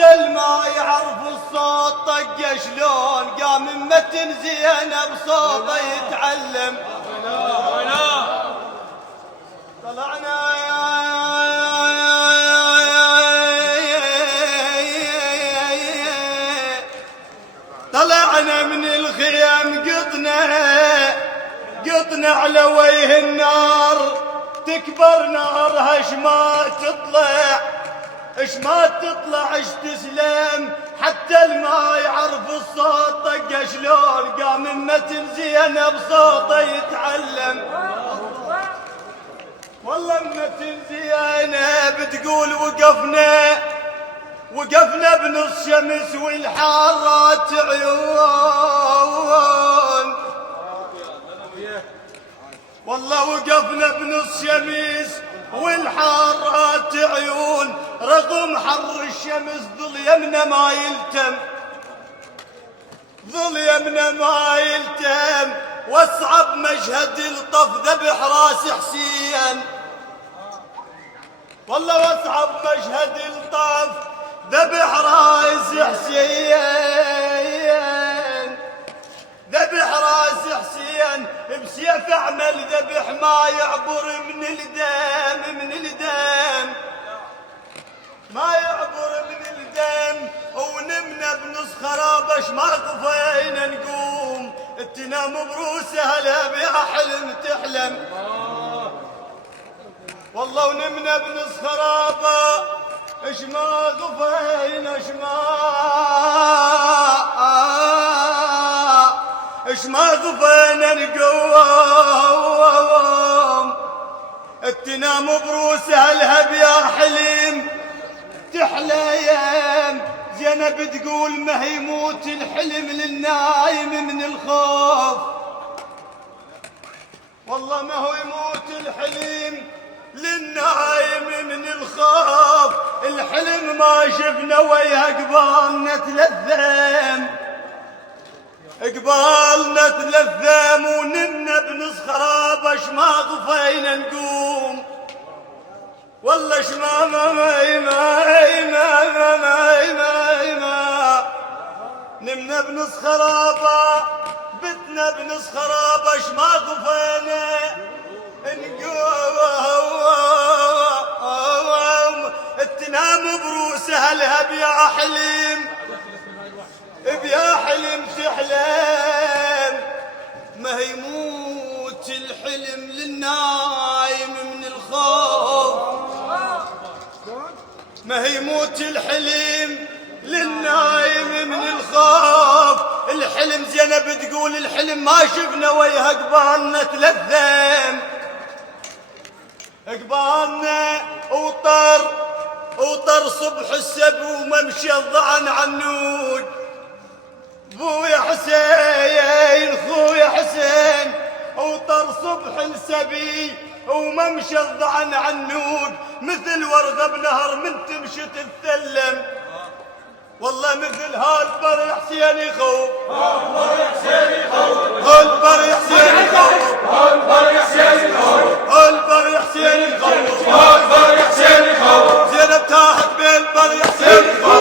حتى الما يعرف الصوت طق شلون قام متن زينب صوته يتعلم. طلعنا من الخيام قطنا على وجه النار، تكبر نارها اش ما تطلع اش تسلم، حتى الما يعرف الصوت طق شلون قام متن زينب صوته يتعلم. والله متن زينب تقول وقفنا بنص شمس والحارات عيون. والله وقفنا بنص شمس والحارات عيون، رغم حر الشمس ظل يمنا ما يلتم، واصعب مشهد الطف ذبح راس حسين. والله واصعب مشهد الطف ذبح راس حسين، ذبح راس حسين بسيف اعمل ذبح ما يعبر من الدم ما يعبر من الدم. ونمنا بنص خرابش ما طفينا نقوم، تنام بروسها لا بها حلم تحلم. والله ونمنا بنص خرابه اش ما غفينا اش ما غفينا نقوم، تنام بروسها الهب يا حليم تحليم. زينب تقول ما هي يموت الحلم للنايم من الخوف. والله ما هو يموت الحلم للنايم من الخوف، الحلم ما شفنا ويا قبالنا تلثم، ونمنا بنص خرابش ما غفينا نقوم. والله نمنا بنص خرابه بتنا بنص خرابش ما غفينا نقوم، تنام بروسها الهب يا حليم تحلم. ما يموت الحلم للنايم من الخوف، ما يموت الحلم للنايم من الخوف. الحلم زينب تقول الحلم ما شفنا ويا قبالنا تلثم، قبالنا وطر صبح السبت وممشي الضعن عنود. خويا حسين وطر صبح السبي وممشي الضعن عنود، مثل ورقه بنهر من تمشي تتثلم. والله مثل هالبر حسين يخوف، هالبر حسين يخوف، زينب تاهت بين البر حسين يخوف.